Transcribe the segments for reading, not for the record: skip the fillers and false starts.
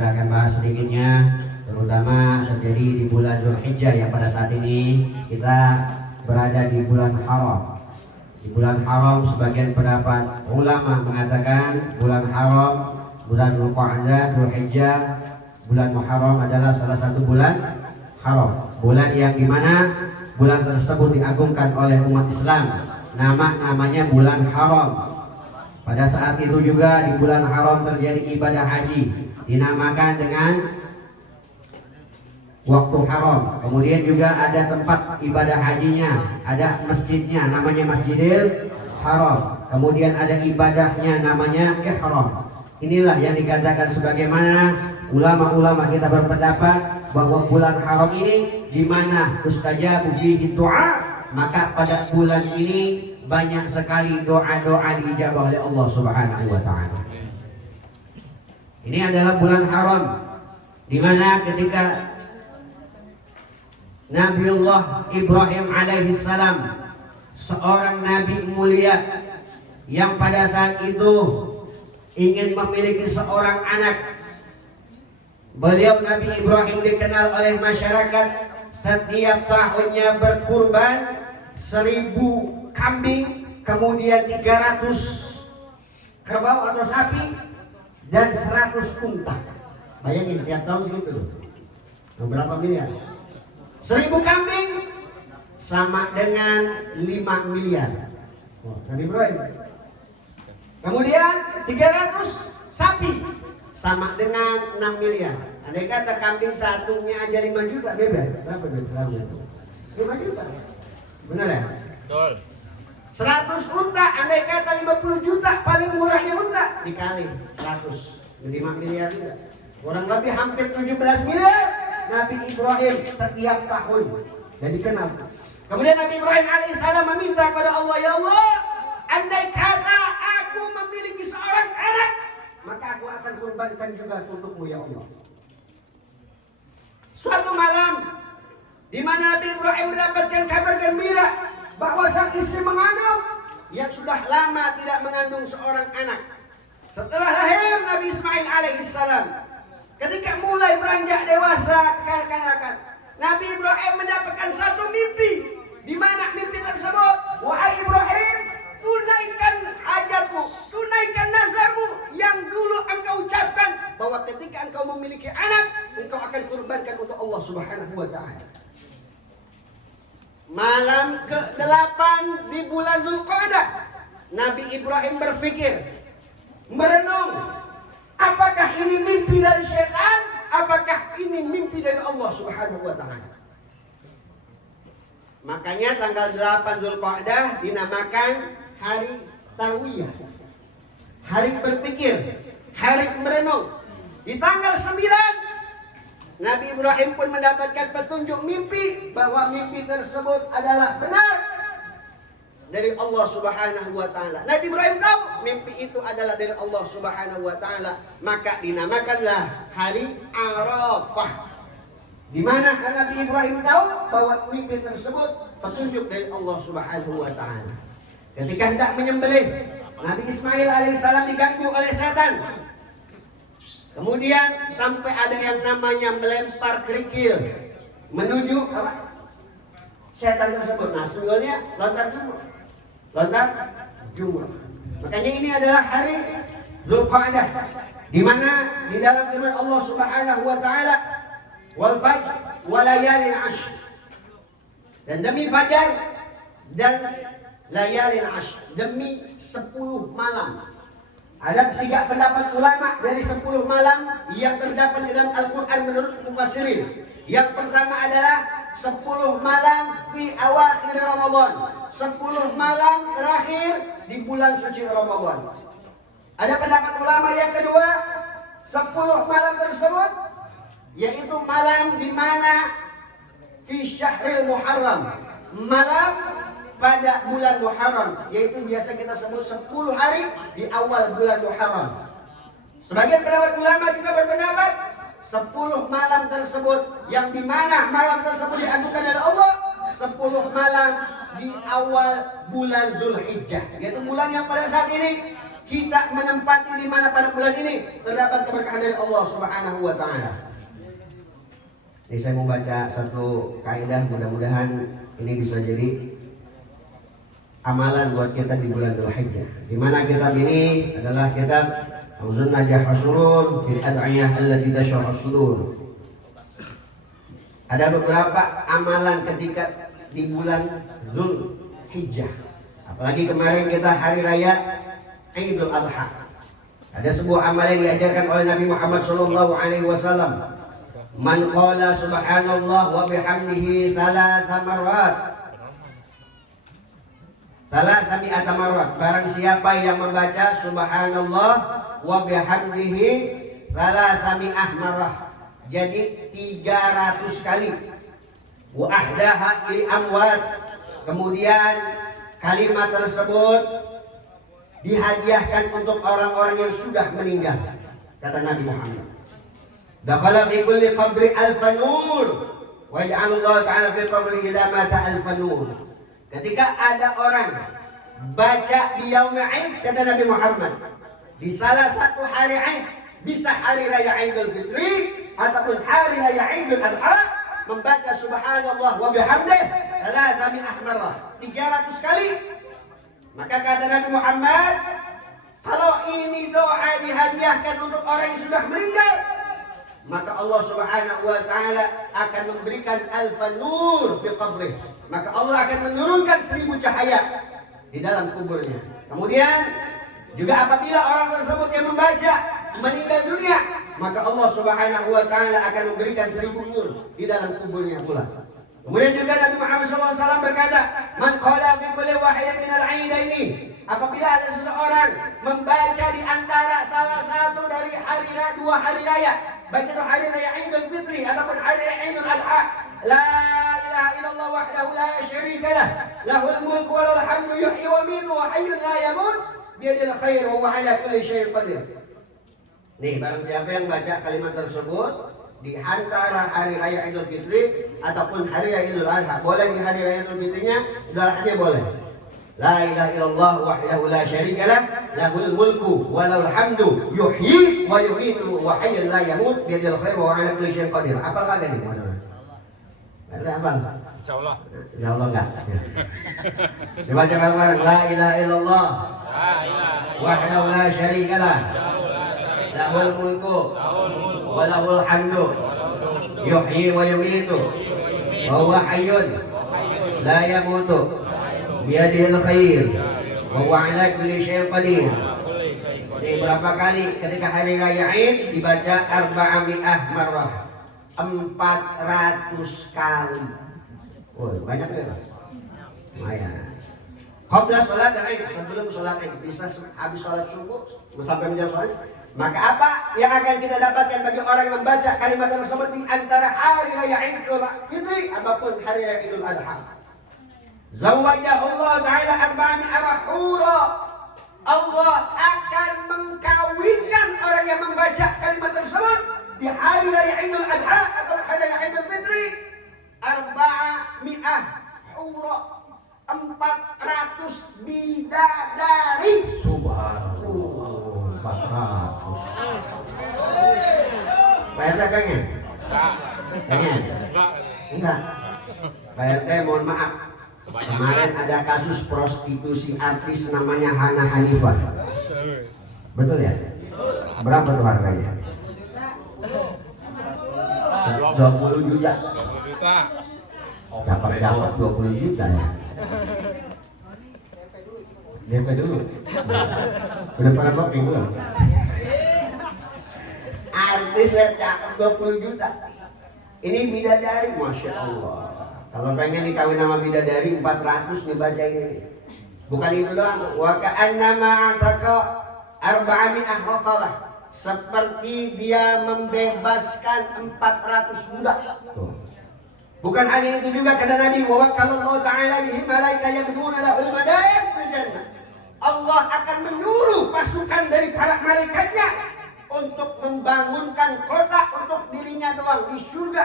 kita akan bahas sedikitnya, terutama terjadi di bulan Dzulhijjah yang pada saat ini kita berada di bulan haram. Di bulan haram sebagian pendapat ulama mengatakan bulan haram, bulan Dzulqa'dah, Dzulhijjah, bulan Muharram adalah salah satu bulan haram. Bulan yang dimana bulan tersebut diagungkan oleh umat Islam. Namanya bulan haram. Pada saat itu juga di bulan haram terjadi ibadah haji, dinamakan dengan waktu haram. Kemudian juga ada tempat ibadah hajinya, ada masjidnya namanya Masjidil Haram. Kemudian ada ibadahnya namanya ihram. Inilah yang dikatakan sebagaimana ulama-ulama kita berpendapat bahwa bulan haram ini di mana mustajabu fihi du'a, maka pada bulan ini banyak sekali doa-doa diijabah oleh Allah Subhanahu wa taala. Ini adalah bulan haram di mana ketika Nabiullah Ibrahim alaihissalam, seorang nabi mulia yang pada saat itu ingin memiliki seorang anak. Beliau Nabi Ibrahim dikenal oleh masyarakat setiap tahunnya berkurban 1000 kambing, kemudian 300 kerbau atau sapi, dan 100 unta. Bayangin tiap tahun segitu loh. Berapa miliar? 1000 kambing sama dengan 5 miliar. Nabi Ibrahim. Kemudian 300 sapi sama dengan 6 miliar. Andai kata kambing satunya aja 5 juta, bebas. Berapa duit selalu? 5 juta. Benar ya? Betul. 100 unta, andai kata 50 juta, paling murahnya unta dikali 100, 5 miliar juga. Kurang lebih hampir 17 miliar Nabi Ibrahim setiap tahun. Jadi kenal. Kemudian Nabi Ibrahim alaihissalam meminta kepada Allah, ya Allah, andai kata aku memiliki seorang anak, maka aku akan kurbankan juga untukmu ya Allah. Suatu malam di mana Nabi Ibrahim mendapatkan kabar gembira bahwa sang istri mengandung yang sudah lama tidak mengandung seorang anak. Setelah lahir Nabi Ismail alaihissalam, ketika mulai beranjak dewasa kekanak-kanakan, Nabi Ibrahim mendapatkan satu mimpi, di mana mimpi tersebut, wahai Ibrahim, tunaikan hajatmu, tunaikan nazarmu yang dulu engkau ucapkan bahwa ketika engkau memiliki anak, engkau akan kurbankan untuk Allah Subhanahu wa taala. Malam ke-8 di bulan Dzulqa'dah, Nabi Ibrahim berpikir, merenung, apakah ini mimpi dari syaitan? Apakah ini mimpi dari Allah Subhanahu wa taala? Makanya tanggal 8 Dzulqa'dah dinamakan hari tarwiyah, hari berpikir, hari merenung. Di tanggal 9 Nabi Ibrahim pun mendapatkan petunjuk mimpi bahwa mimpi tersebut adalah benar dari Allah Subhanahu wa taala. Nabi Ibrahim tahu mimpi itu adalah dari Allah Subhanahu wa taala, maka dinamakanlah hari Arafah. Di mana Nabi Ibrahim tahu bahwa mimpi tersebut petunjuk dari Allah Subhanahu wa taala. Ketika hendak menyembelih, Nabi Ismail alaihissalam diganggu oleh setan. Kemudian sampai ada yang namanya melempar kerikil menuju apa? Setan tersebut. Nah, sebenarnya lontar jumrah. Makanya ini adalah hari Dzulqa'dah, di mana di dalam firman Allah Subhanahu wa taala, wal fajr wa layalin ashr, dan demi fajar dan layalin ashr, demi 10 malam. Ada 3 pendapat ulama dari 10 malam yang terdapat di dalam Al-Quran menurut mufassirin. Yang pertama adalah 10 malam fi awakhir Ramadan, 10 malam terakhir di bulan suci Ramadan. Ada pendapat ulama yang kedua, 10 malam tersebut yaitu malam di mana fi syahril Muharram, malam pada bulan Muharram, yaitu biasa kita sebut 10 hari di awal bulan Muharram. Sebagian pendapat ulama juga berpendapat 10 malam tersebut yang dimana malam tersebut diadukan oleh Allah, 10 malam di awal bulan Dzulhijjah, yaitu bulan yang pada saat ini kita menempati di mana pada bulan ini terdapat keberkahan dari Allah Subhanahu wa taala. Jadi saya mau baca satu kaidah, mudah-mudahan ini bisa jadi amalan buat kita di bulan Dzulhijjah. Di mana kitab ini adalah kitab Auzun Najah As-Surur fil Ad'iyah allati tashrah as-sudur. Ada beberapa amalan ketika di bulan Dzulhijjah. Apalagi kemarin kita hari raya Idul Adha. Ada sebuah amalan yang diajarkan oleh Nabi Muhammad SAW. Man qala subhanallah wa bihamdihi thalatha marrat. Thalatha mi'ata marrat. Barang siapa yang membaca subhanallah wa bihamdihi thalatha mi'ah marrah. Jadi 300 kali. Wa ahdaha il amwat. Kemudian kalimat tersebut dihadiahkan untuk orang-orang yang sudah meninggal, kata Nabi Muhammad. Dakhala fi kulli qabri alfa nur wa ja'alallahu ta'ala fi qabri idza mata alfa nur. Ketika ada orang baca di yaumil Aid, kata Nabi Muhammad, di salah satu hari Aid, bisa hari raya Idul Fitri ataupun hari raya Idul Adha, membaca subhanallah wa bihamdih thalatha mi'ah marrah, 300 kali. Maka kata Nabi Muhammad, kalau ini doa dihadiahkan untuk orang yang sudah meninggal, maka Allah Subhanahu wa taala akan memberikan alfa nur fi qabrih. Maka Allah akan menurunkan 1000 cahaya di dalam kuburnya. Kemudian juga apabila orang tersebut yang membaca meninggal dunia, maka Allah Subhanahu wa taala akan memberikan 1000 nur di dalam kuburnya pula. Kemudian juga Nabi Muhammad SAW berkata, man qala fi kulli wahidin minal aidaini, apabila ada seseorang membaca di antara salah satu dari dua hari raya, baik itu hari raya Idul Fitri ataupun hari raya Idul Adha, la ilaha illallah wahdahu la syarika lah, lahul mulku wa lahul hamdu yuhyi wa yumiitu wa hayyun la yamut biyadil khair wa huwa ala kulli syai'in qadir. Nih, barang siapa yang baca kalimat tersebut di antara hari raya Idul Fitri ataupun hari raya Idul Adha, boleh di hari raya Idul Fitrinya, Idul Adha boleh. La ilaha illallah wahdahu la syarika lah, lahul mulku wa lahul hamdu yuhyi wa yumiitu wa hayyun la yamut biyadil khair wa huwa ala kulli syai'in qadir. Apal kagak nih? Ada apal? Insyaallah. Insyaallah enggak. Dibaca bareng-bareng, la ilaha illallah wahdahu la syarika lah, lahul mulku wa lahul hamdu yuhyi wa yumiitu wa huwa hayyun la yamutu biyadihil khair wa huwa ala kulli syai'in qadir. Ini berapa kali ketika hari raya Id dibaca arba'ami'ah marrah, 400 kali. Oh, banyak ya? Lumayan. Qabla sholat Id, sebelum sholat Id, bisa habis sholat subuh sampai menjelang sholat. Maka apa yang akan kita dapatkan bagi orang yang membaca kalimat tersebut di antara hari raya Idul Fitri ataupun hari raya Idul Adha? Zawwajahullah ta'ala arba'ami arahura. Allah akan mengkawinkan orang yang membaca kalimat tersebut di hari raya Idul Adha atau hari raya Idul Fitri, arba'ami'ah hura, 400 bidadari. Subhanallah, 400. Pak RT pengen? Pengen? Enggak. Pak RT mohon maaf, kemarin ada kasus prostitusi artis namanya Hana Hanifah. Betul ya? Berapa tuh harganya? 20 juta. Dapat 20 juta ya. DP dulu. Udah pernah shopping belum? Artis ya cakep 20 juta. Ini bidadari, masya Allah. Kalau pengen dikawin sama bidadari 400 dibaca ini. Bukan itu doang. Wa ka'annama taqa arba'ami'ah raqabah. Seperti dia membebaskan 400 budak. Bukan hanya itu juga, kata Nabi, wa wakkalallahu ta'ala bihi malaika yabghuna lahul madain fil jannah. Allah akan menyuruh pasukan dari para malaikatnya untuk membangunkan kota untuk dirinya doang di surga.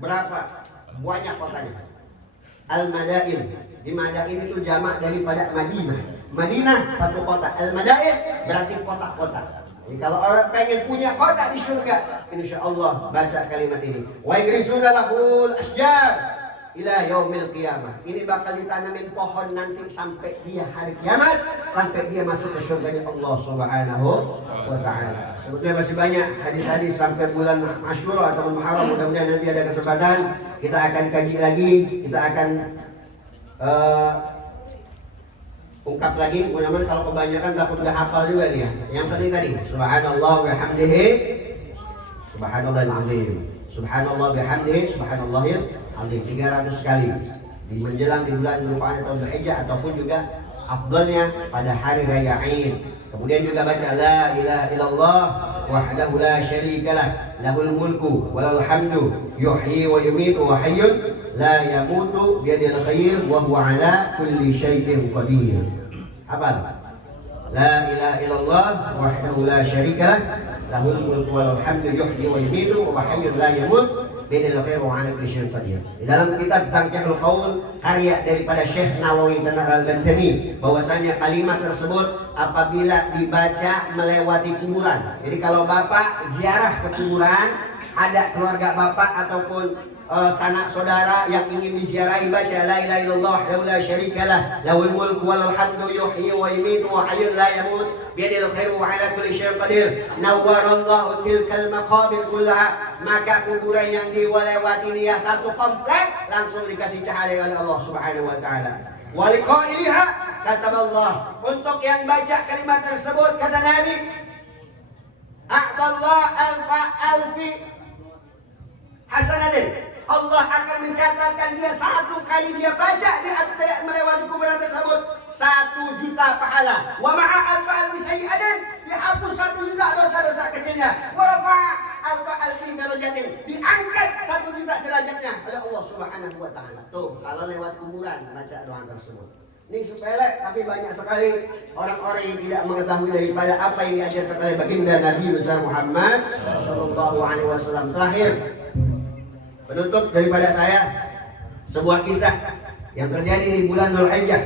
Berapa banyak kotanya? Al-Madain. Di Madain itu jamak daripada Madinah. Madinah satu kota. Al-Madain berarti kota-kota. Jadi kalau orang pengen punya kota di surga, insya Allah baca kalimat ini. Wa yagrisuna lahul asjar ila yaumil qiyamah. Ini bakal ditanamin pohon nanti sampai dia hari kiamat, sampai dia masuk ke surganya Allah Subhanahu wa taala. Sebetulnya masih banyak hadis-hadis sampai bulan Asyura atau Muharram. Mudah-mudahan nanti ada kesempatan kita akan kaji lagi, kita akan ungkap lagi. Mudah-mudahan kalau kebanyakan takut nggak hafal juga dia. Yang penting tadi subhanallah wa bihamdihi subhanallahil azim. Subhanallah bihamdihi subhanallahil azim 300 kali di menjelang di bulan Dzulqa'dah atau Dzulhijjah, ataupun juga afdalnya pada hari raya Id. Kemudian juga baca la ilaha illallah wahdahu la syarikalah lahul mulku walahul hamdu yuhyi wa yumiitu wa hayyun la yamutu biyadil khair wa huwa ala kulli syai'in qadir. Hafal. La ilaha illallah wahdahu la syarikalah lahul mulku walahul hamdu yuhyi wa yumiitu wa hayyun la yamutu biyadil khair wa ala kulli syai'in qadir. Di dalam kitab Tanqihul Qaul karya daripada Syekh Nawawi dan Al-Bantani, bahwasanya kalimat tersebut apabila dibaca melewati kuburan. Jadi kalau Bapak ziarah ke kuburan, ada keluarga Bapak ataupun sanak saudara yang ingin diziarahi, baca la ilaha illallah wahdahu la syarikalah lahul mulku walahul hamdu yuhyi wa yumiitu wa hayyun la yamut biyadil khairu wa ala kulli syai'in qadir. Nawwarallahu tilkal maqabir kullaha. Maka kuburan yang dilewati dia satu komplek langsung dikasih cahaya oleh Allah Subhanahu wa taala. Wa liqailiha kataballah. Untuk yang baca kalimat tersebut kata Nabi, a'tallah alfi hasanatin. Allah akan mencatatkan dia satu kali dia baca di atas melewati kuburan tersebut 1 juta pahala. Wa ma'a alfi sayyi'atin, dihapus 1 juta dosa-dosa kecilnya. Wa rafa'a alfi darajatin, diangkat 1 juta derajatnya oleh Allah Subhanahu wa taala. Tuh, kalau lewat kuburan baca doa tersebut. Ini sepele tapi banyak sekali orang-orang yang tidak mengetahui daripada apa yang diajarkan oleh baginda Nabi besar Muhammad sallallahu alaihi wasallam. Terakhir, penutup daripada saya, sebuah kisah yang terjadi di bulan Dzulhijjah,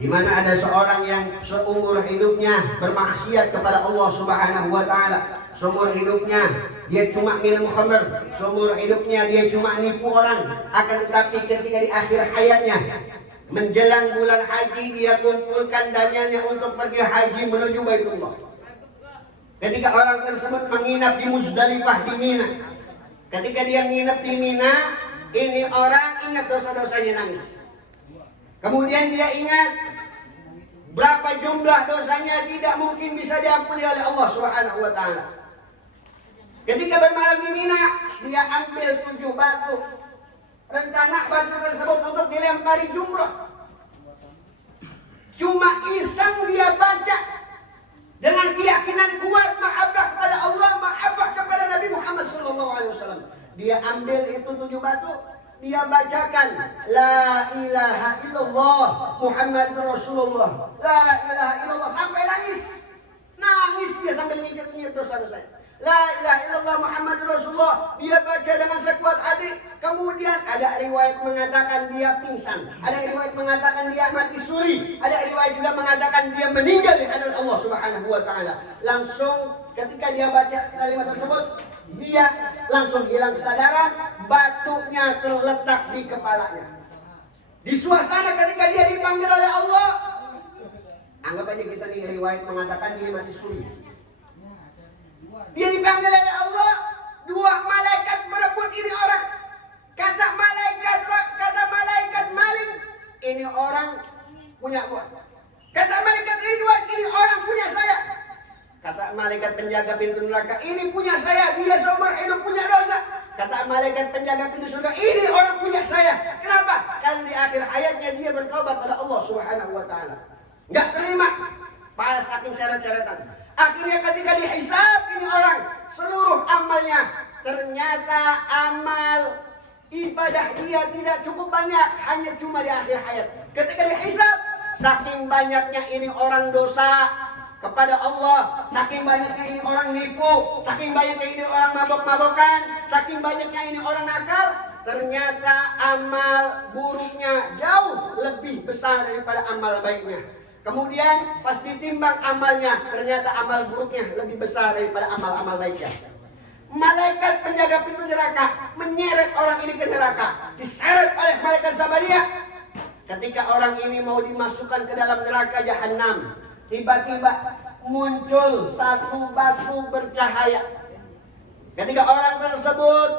di mana ada seorang yang seumur hidupnya bermaksiat kepada Allah Subhanahu wa taala. Seumur hidupnya dia cuma minum khamr, seumur hidupnya dia cuma nipu orang. Akan tetapi ketika di akhir hayatnya menjelang bulan haji, dia kumpulkan dananya untuk pergi haji menuju Baitullah. Ketika orang tersebut menginap di Muzdalifah di Mina, ketika dia nginep di Mina, ini orang ingat dosa-dosanya, nangis. Kemudian dia ingat berapa jumlah dosanya tidak mungkin bisa diampuni oleh Allah Subhanahu wa taala. Ketika bermalam di Mina, dia ambil 7 batu. Rencana batu tersebut untuk dilempari jumrah. Cuma iseng dia baca dengan keyakinan kuat, mahabbah kepada Allah, mahabbah kepada Nabi Muhammad SAW. Dia ambil itu 7 batu, dia bacakan la ilaha illallah Muhammadur Rasulullah, la ilaha illallah, sampai nangis. Nangis dia sambil ingat dosa-dosa. La ilaha illallah Muhammadur Rasulullah, dia baca dengan sekuat hati. Kemudian ada riwayat mengatakan dia pingsan, ada riwayat mengatakan dia mati suri, ada riwayat juga mengatakan dia meninggal di hadapan Allah Subhanahu wa taala. Langsung ketika dia baca kalimat tersebut, dia langsung hilang kesadaran, batunya terletak di kepalanya. Di suasana ketika dia dipanggil oleh Allah, anggap aja kita nih riwayat mengatakan dia mati suri. Dia dipanggil oleh Allah, 2 malaikat merebut ini orang. Kata malaikat maling, ini orang punya gua. Kata malaikat ini orang punya saya. Kata malaikat penjaga pintu neraka, ini punya saya, dia seumur hidup punya dosa. Kata malaikat penjaga pintu surga, ini orang punya saya. Kenapa? Karena di akhir hayatnya dia bertobat pada Allah Subhanahu wa taala. Enggak terima, pas saking syarat-syaratan. Akhirnya ketika dihisab ini orang, seluruh amalnya, ternyata amal ibadah dia tidak cukup banyak, hanya cuma di akhir hayat. Ketika dihisab, saking banyaknya ini orang dosa, kepada Allah. Saking banyaknya ini orang nipu, saking banyaknya ini orang mabok-mabokan, saking banyaknya ini orang nakal, ternyata amal buruknya jauh lebih besar daripada amal baiknya. Kemudian pas ditimbang amalnya, ternyata amal buruknya lebih besar daripada amal-amal baiknya. Malaikat penjaga pintu neraka menyeret orang ini ke neraka, diseret oleh malaikat Zabaniyah. Ketika orang ini mau dimasukkan ke dalam neraka Jahannam, tiba-tiba muncul satu batu bercahaya. Ketika orang tersebut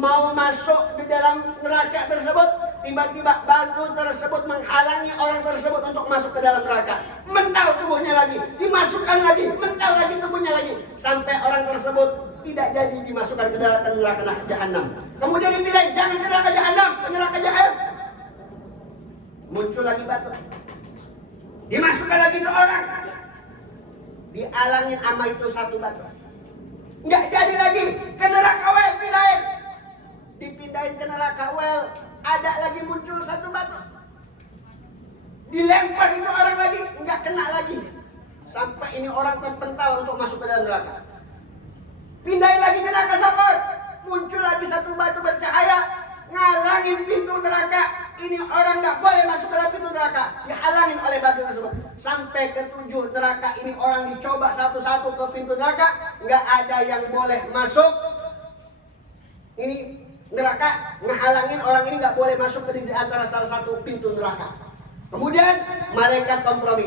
mau masuk di dalam neraka tersebut, tiba-tiba batu tersebut menghalangi orang tersebut untuk masuk ke dalam neraka. Mental tubuhnya lagi, dimasukkan lagi, mental lagi tubuhnya lagi, sampai orang tersebut tidak jadi dimasukkan ke dalam neraka Jahannam. Kemudian dipilih, jangan ke neraka Jahannam, ke neraka Jahannam. Muncul lagi batu, dimasukkan lagi ke orang, dialangin sama itu satu batu. Nggak jadi lagi ke neraka wel, pindahin. Dipindahin ke neraka wel, ada lagi muncul satu batu. Dilempar itu orang lagi, nggak kena lagi. Sampai ini orang terpental untuk masuk ke dalam neraka. Pindahin lagi ke neraka Sakor, muncul lagi satu batu bercahaya, ngalangin pintu neraka. Ini orang nggak boleh masuk ke dalam pintu neraka, dihalangin oleh batu tersebut. Sampai ke 7 neraka ini orang dicoba satu-satu ke pintu neraka, nggak ada yang boleh masuk. Ini neraka ngehalangin orang ini nggak boleh masuk ke di antara salah satu pintu neraka. Kemudian malaikat kompromi.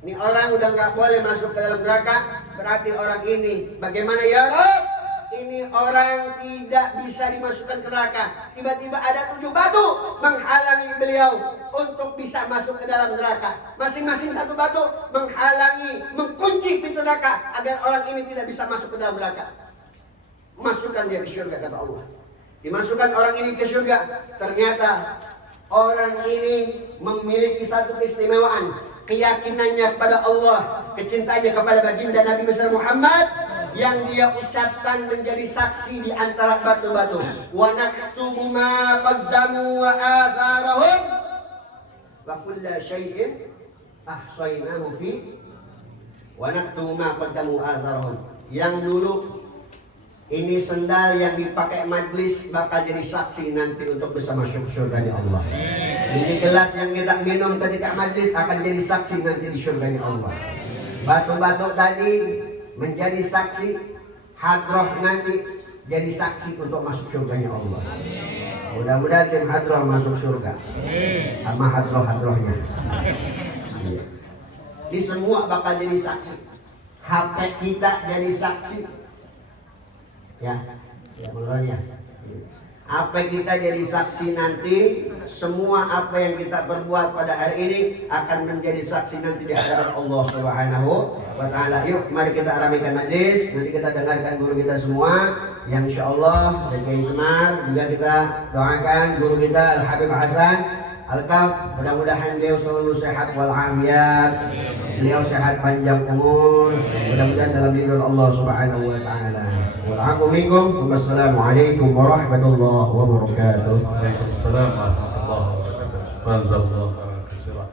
Ini orang udah nggak boleh masuk ke dalam neraka, berarti orang ini bagaimana ya Rabb? Ini orang tidak bisa dimasukkan ke neraka. Tiba-tiba ada 7 batu menghalangi beliau untuk bisa masuk ke dalam neraka. Masing-masing satu batu menghalangi, mengunci pintu neraka agar orang ini tidak bisa masuk ke dalam neraka. Masukkan dia ke surga, kata Allah. Dimasukkan orang ini ke surga. Ternyata orang ini memiliki satu keistimewaan, keyakinannya pada Allah, kecintaannya kepada baginda Nabi besar Muhammad, yang dia ucapkan menjadi saksi di antara batu-batu. Wa naktubu ma qaddamu wa atharahum wa kulla syai'in ahsaynahu fi wa naktubu ma qaddamu wa atharahum. Yang dulu ini sendal yang dipakai majlis bakal jadi saksi nanti untuk bisa masuk surga di Allah. Ini gelas yang kita minum ketika majlis akan jadi saksi nanti di surga di Allah. Batu-batu tadi menjadi saksi, hadroh nanti jadi saksi untuk masuk surganya Allah. Mudah-mudahan tim hadroh masuk surga sama hadroh-hadrohnya. Ini semua bakal jadi saksi. HP kita jadi saksi. Ya menurutnya. Apa kita jadi saksi nanti, semua apa yang kita perbuat pada hari ini akan menjadi saksi nanti di hadapan Allah Subhanahu wa Ta'ala. Yuk, mari kita ramaikan majlis. Nanti kita dengarkan guru kita semua, yang insyaallah dan Kiai Semar juga kita doakan guru kita Al Habib Hasan Al-Kaf. Mudah-mudahan beliau selalu sehat walafiat, beliau sehat panjang umur, mudah-mudahan dalam lindungan Allah Subhanahu wa Ta'ala. Waalaikumsalam Wassalamualaikum warahmatullahi wabarakatuh. Waalaikumsalam warahmatullahi wabarakatuh. Jazakallahu khairan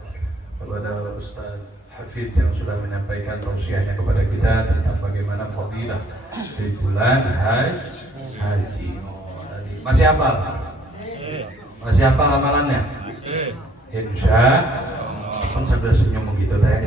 kepada Ustaz Hafid yang sudah menyampaikan tausiahnya kepada kita tentang bagaimana fadilah di bulan haji. Masih hafal? Masih hafal amalannya? Insya kan sambil senyum begitu teh.